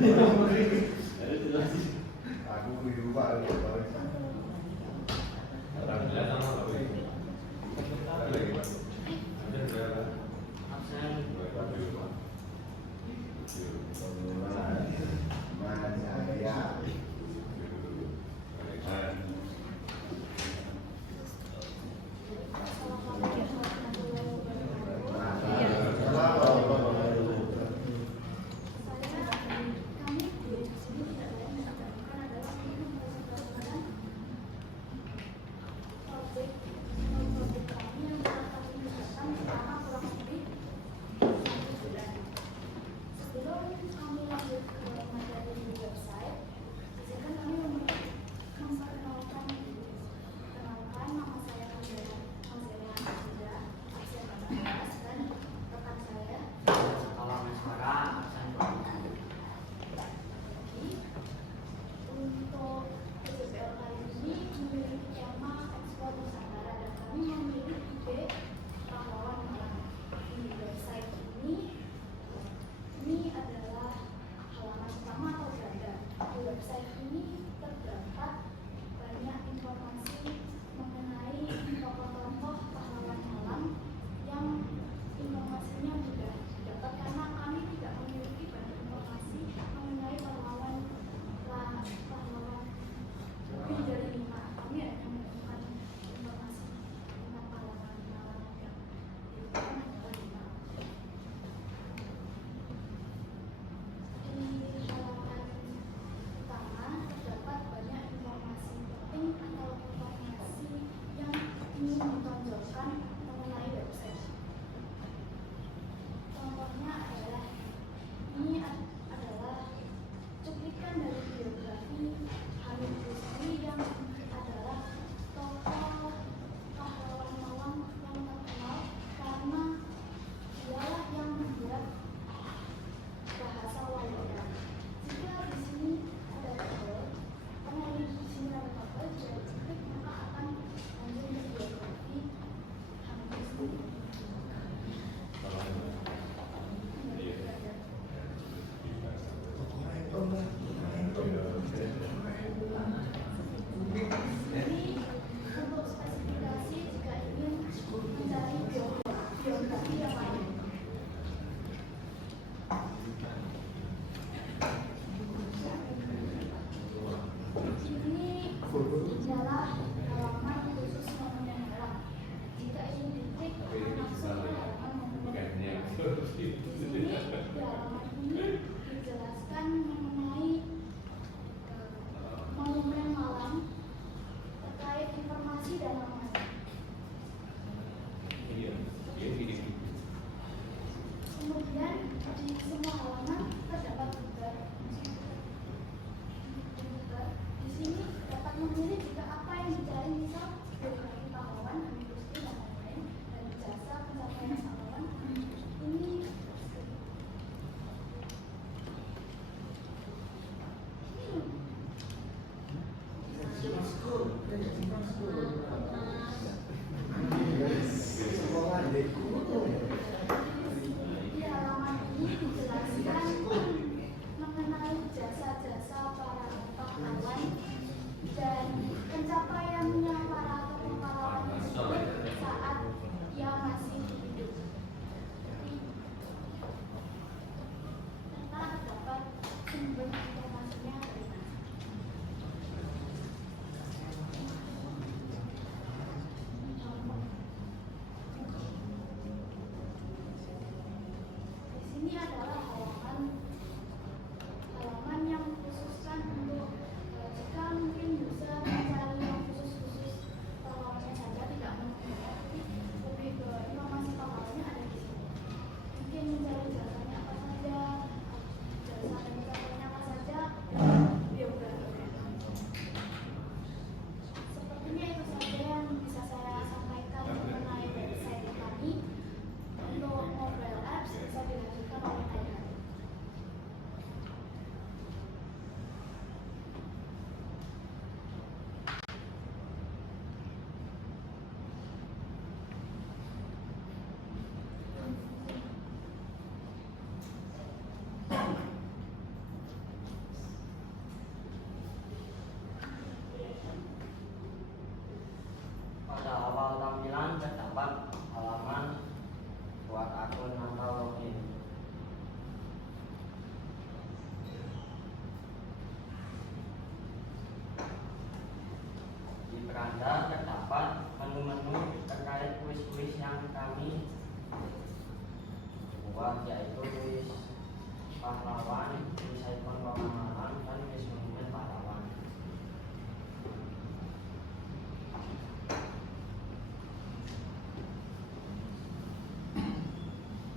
Aku keliru Pak. Alhamdulillah sama Pak. Lagi Pak. Absen. kedua yaitu kuis pahlawan, kuis ikon pemahaman, dan kuis monumen pahlawan.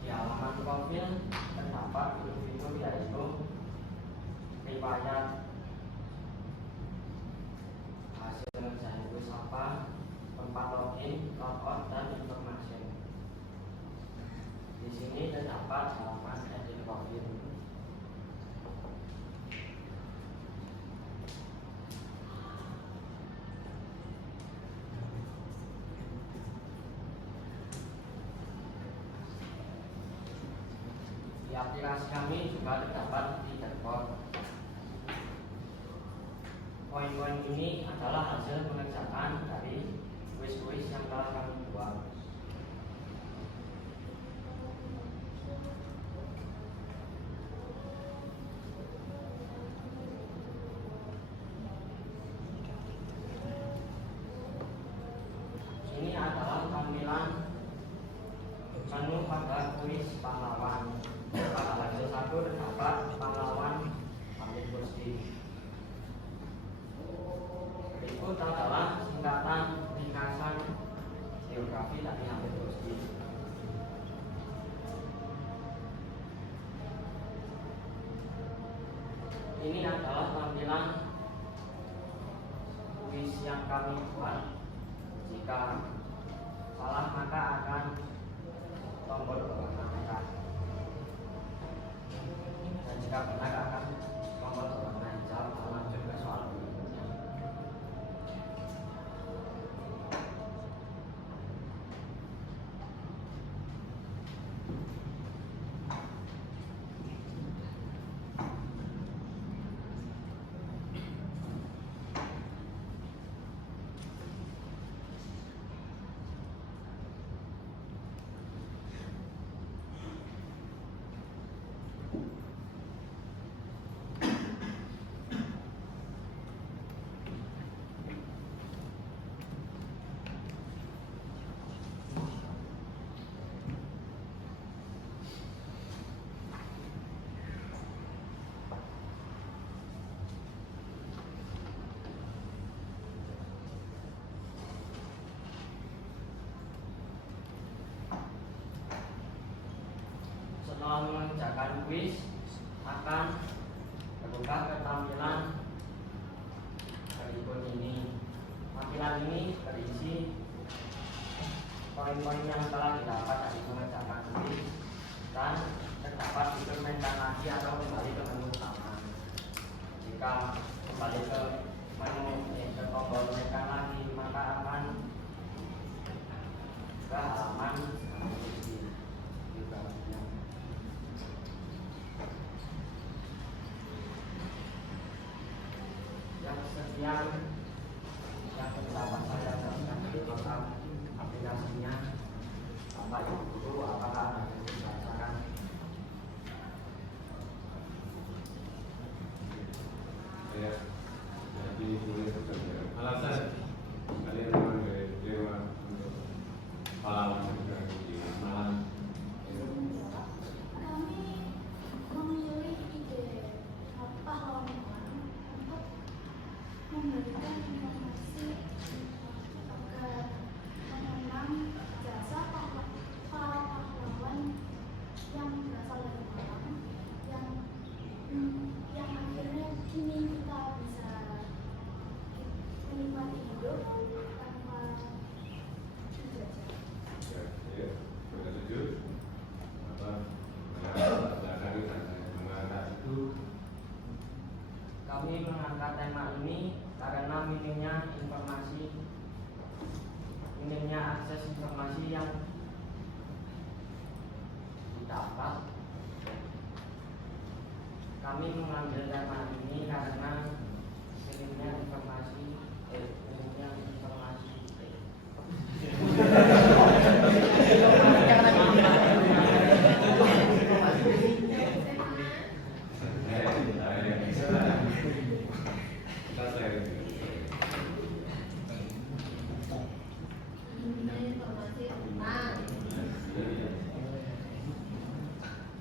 Di halaman profil terdapat fitur-fitur yaitu riwayat hasil ngerjain kuis apa, tempat login, logout, dan informasi. Di sini terdapat halaman edit profil. Di aplikasi kami juga terdapat leaderboard. Poin-poin ini adalah hasil pengerjaan dari kuis-kuis yang telah kami buat. Ini adalah tampilan menu pada kuis pahlawan. Pada hasil satu terdapat pahlawan Hamid Rusdi. Berikut adalah singkatan ringkasan biografi dari Hamid Rusdi. Ini adalah tampilan kuis yang kami buat. Jika salah maka akan tombol berwarna merah, dan jika benar akan tombol berwarna hijau. Lanjut ke soal berikutnya. Setelah mengerjakan kuis, akan terbuka ke tampilan berikut ini. Tampilan ini berisi poin-poin yang telah didapat dari mengerjakan kuis, dan terdapat fitur mainkan lagi atau kembali ke menu utama. Jika kembali ke menu ke tombol mainkan lagi, maka akan ke halaman yang dapat saya jelaskan di tentang aplikasinya. Bapak Ibu Guru, apakah ada yang dibacakan? Ya, jadi boleh alasan kalian memang dewa untuk pahlawan negara di malam. Kami memilih ide pahlawan untuk memberikan informasi agar mengenang jasa para pahlawan yang berasal dari Malang, yang akhirnya kini kita bisa menikmati hidup tanpa dijajah. Ya, sudah setuju? Apa? Belakang mengangkat itu. Kami mengangkat tema ini karena minimnya akses informasi yang didapat. Kami mengambil tema ini karena minimnya informasi.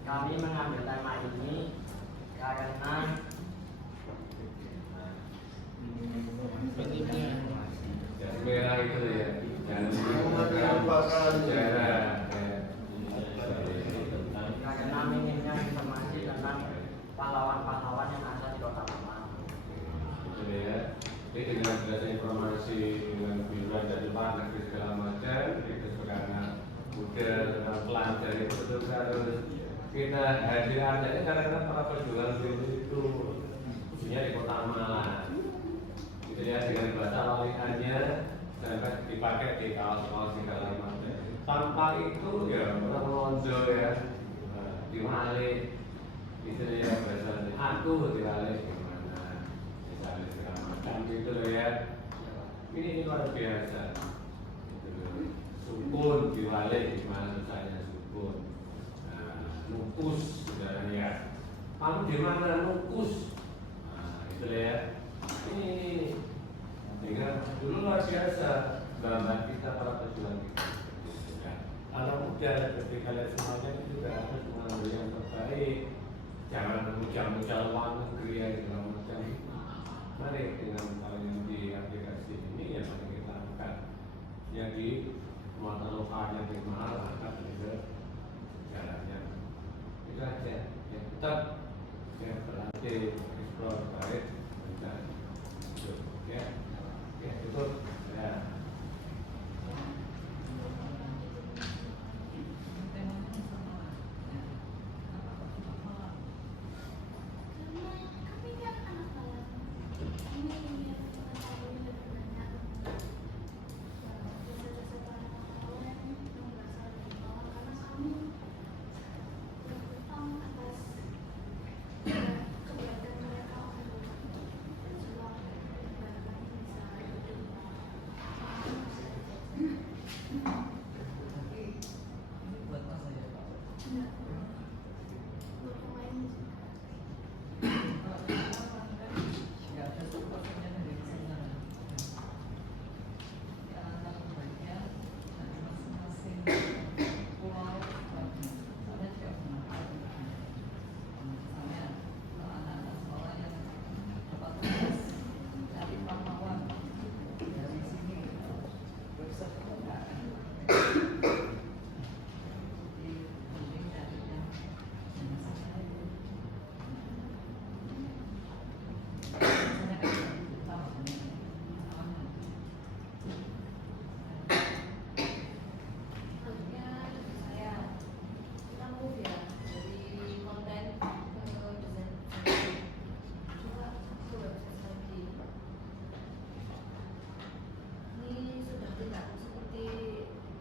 Kami mengambil tema ini karena Yang merah itu ya, yang karena minimnya informasi tentang pahlawan-pahlawan yang ada di Kota Malang. Gitu ya. Jadi dengan jelasnya informasi dengan bimbingan dari luar negeri segala macam, itu karena udah tentang pelajar itu betul harus kita hadir aja karena para pejuang itu punya di Kota Malang. Gitu ya, dengan bahasa lalihannya sampai dipakai di kaos-kaos segala macam. Tanpa itu ya orang lonjo ya, diwalik, itu ya bahasa aku diwalik gimana, misalnya segala macam gitu loh ya. Ini luar biasa. Gitu loh. Sukun diwalik gimana misalnya sukun. Nukus saudara ya. Kamu di mana nukus? Nah, itu ya. Ini sehingga dulu luar biasa gambar kita para pejuang kita. Ya. Anak muda seperti kalian semuanya itu juga harus mengambil yang terbaik. Jangan memuja-muja luar negeri ya segala macam. Mari dengan kalian di aplikasi ini ya mari kita angkat. Jadi muatan lokalnya lebih mahal angkat juga jalannya. Itu aja. Ya tetap ya berlatih explore baik dan ya. Ya, betul. Ya. Karena kami kan anak Malang, kami ingin mengetahui lebih banyak jasa-jasa para pahlawan yang berasal dari Malang karena kami berhutang atas kegiatan mereka untuk berjuang agar kami bisa hidup di Enggak, buat yang lain juga. Selanjutnya saya kita move ya dari konten ke desain. Coba bisa lagi. Ini sudah tidak seperti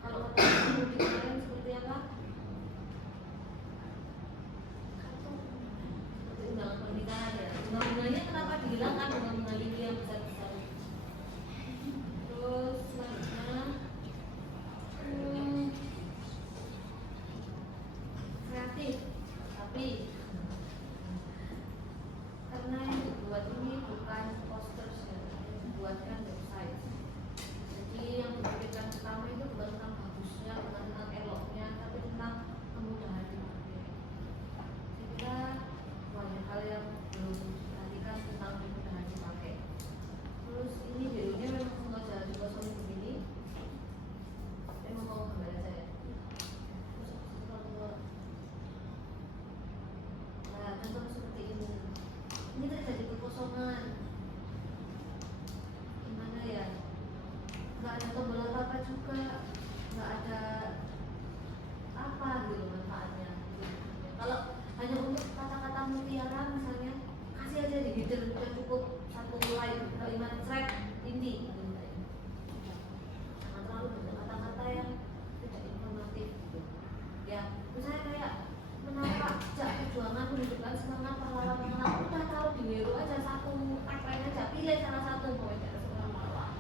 kalau kata di kemarin seperti apa? Seperti undangan pernikahan ya. Undang-undangnya kenapa dihilangkan undang-undang ini yang besar-besar? Terus selanjutnya kreatif, tapi karena yang dibuat ini bukan poster ya, yang dibuatkan website. Jadi yang dipikirkan pertama itu bukan tentang bagusnya, bukan tentang eloknya, tapi tentang kemudahan dipakai. Saya kira banyak hal yang belum diperhatikan tentang kemudahan dipakai. Terus ini birunya memang sengaja dikosongin begini. Saya mau gambar aja ya. Nah, contoh seperti ini. Ini terjadi kekosongan. Gimana ya? Nggak ada tombol apa-apa juga. Nggak ada apa gitu manfaatnya. Kalau hanya untuk kata-kata mutiara misalnya, kasih aja di header udah cukup satu kalimat thread inti. Jangan terlalu banyak kata-kata yang tidak informatif gitu. Ya, misalnya kayak menapa jak perjuangan menunjukkan semangat pahlawan-pahlawan, udah taruh di Wero aja satu tagline aja, pilih salah satu pokoknya seorang pahlawan.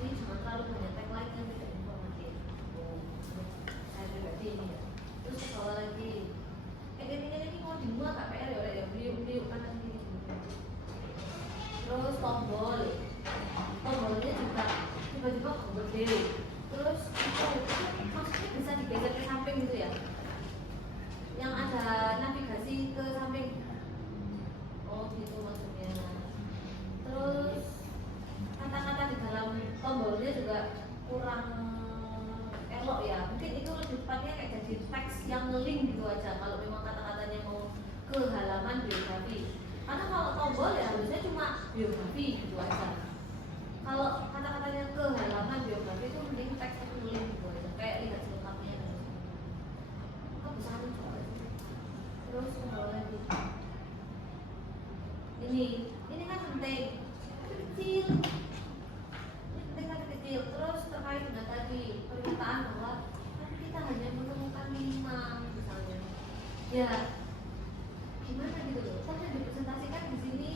Jadi cuma terlalu banyak tagline yang tidak informatif. Saya pribadi ini ya. Terus kalau lagi ini mau dimuat KPR ya beli kanan gini. Terus tombolnya juga tiba-tiba gede. Terus maksudnya bisa digeser ke samping gitu ya. Yang ada tombol ya harusnya cuma biografi gitu aja. Kalau kata-katanya ke halaman biografi itu mending teks satu link gitu aja, kayak lihat selengkapnya. Kok bisa lucu aja. Terus kalau lagi ini kan penting kecil, ini penting tapi kecil. Terus terkait dengan tadi pernyataan bahwa kita hanya menemukan 5 misalnya, ya gimana gitu loh. Saya dipresentasikan di sini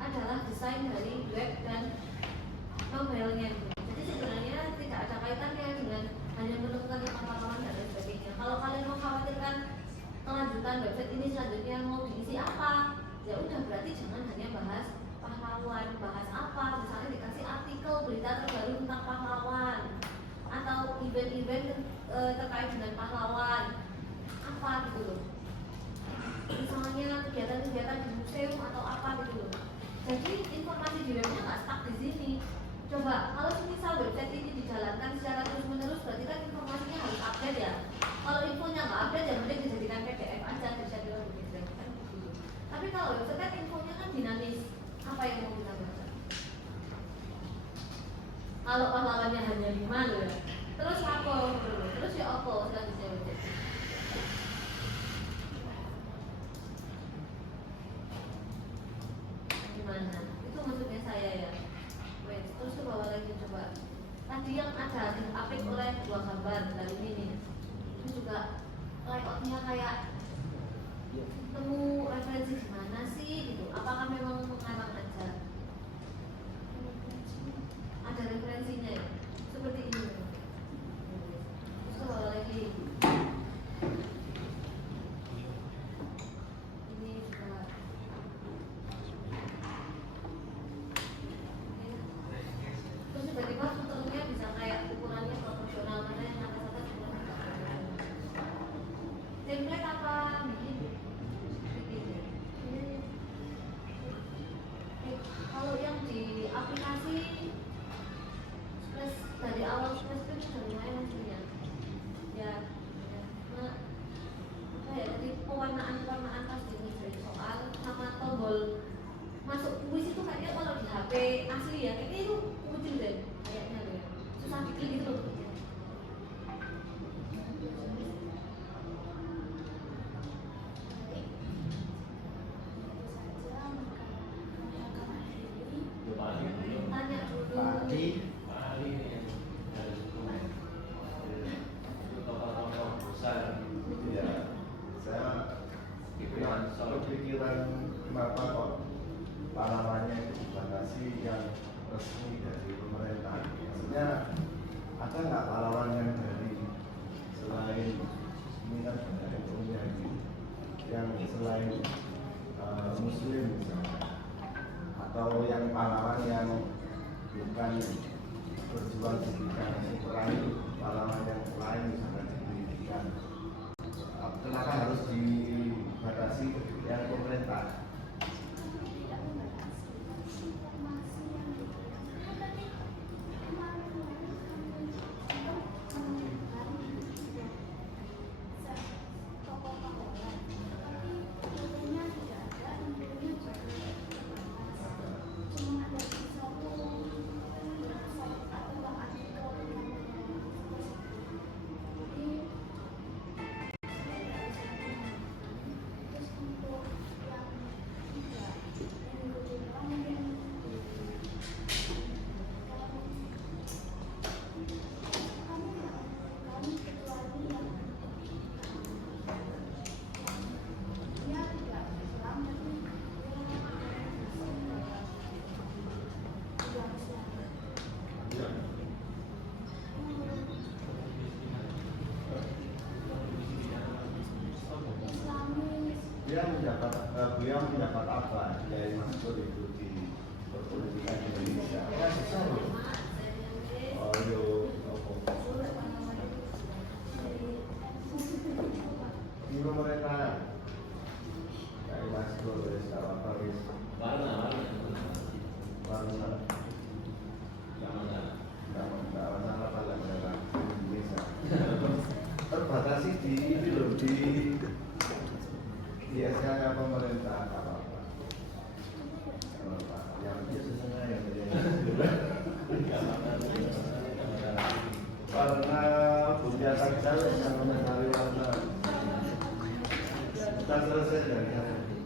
adalah desain dari web dan novelnya. Jadi sebenarnya tidak ada kaitannya dengan hanya menemukan pahlawan dan lain sebagainya. Kalau kalian mengkhawatirkan kelanjutan website ini selanjutnya mau diisi apa, ya udah berarti jangan hanya bahas pahlawan, bahas apa, misalnya dikasih artikel berita terbaru tentang pahlawan atau event-event terkait dengan pahlawan apa gitu loh. Misalnya kegiatan-kegiatan di museum atau apa gitu loh. Jadi informasi di webnya nggak stuck di sini. Coba kalau misal website ini dijalankan secara terus-menerus, berarti kan informasinya harus update ya. Kalau infonya nggak update ya mending dijadikan PDF aja, bisa dilakukan kan gitu. Tapi kalau website kan infonya kan dinamis, apa yang mau kita baca? Kalau pahlawannya hanya 5 loh ya. Terus apa? Terus ya apa selanjutnya website? Gimana? Itu maksudnya saya ya. Wait, terus ke bawah lagi coba. Tadi yang ada diaplik oleh 2 gambar dari ini. Itu juga layoutnya kayak temu referensi gimana sih gitu. Apakah memang mengarang aja? Ada referensinya ya? Seperti ini. Terus ke bawah lagi. Ini juga. Terus tiba-tiba footernya bisa kayak ukurannya proporsional, karena yang atas-atas ukurannya template apa bikin? Kalau yang di aplikasi Splash dari awal Splash itu sudah lumayan hasilnya. Ya, nah, apa ya? Jadi pewarnaan pas dari soal sama tombol masuk kuis itu kayaknya kalau di HP asli ya kayaknya itu kecil deh kayaknya loh ya. Susah bikin gitu loh. Tanya dulu. Bali ini yang dari dokumen itu tokoh-tokoh besar Ya, saya kepikiran kenapa kok pahlawannya itu dibatasi yang resmi dari pemerintah. Maksudnya ada nggak pahlawan yang dari selain ini kan banyak umumnya yang selain Muslim misalnya, atau yang pahlawan yang bukan berjuang di bidang perangi, pahlawan yang lain misalnya di pendidikan. Kenapa harus dibatasi yang pemerintah? Beliau mendapat apa dari masuk itu di perpolitikan Indonesia? Ya susah loh. Oh yo, di pemerintahan kayak Mas Boris, apa wis? warna Zaman apa dalam Indonesia terbatasi di itu loh, di SK-nya pemerintah apa-apa. Kita selesai dari hari ini.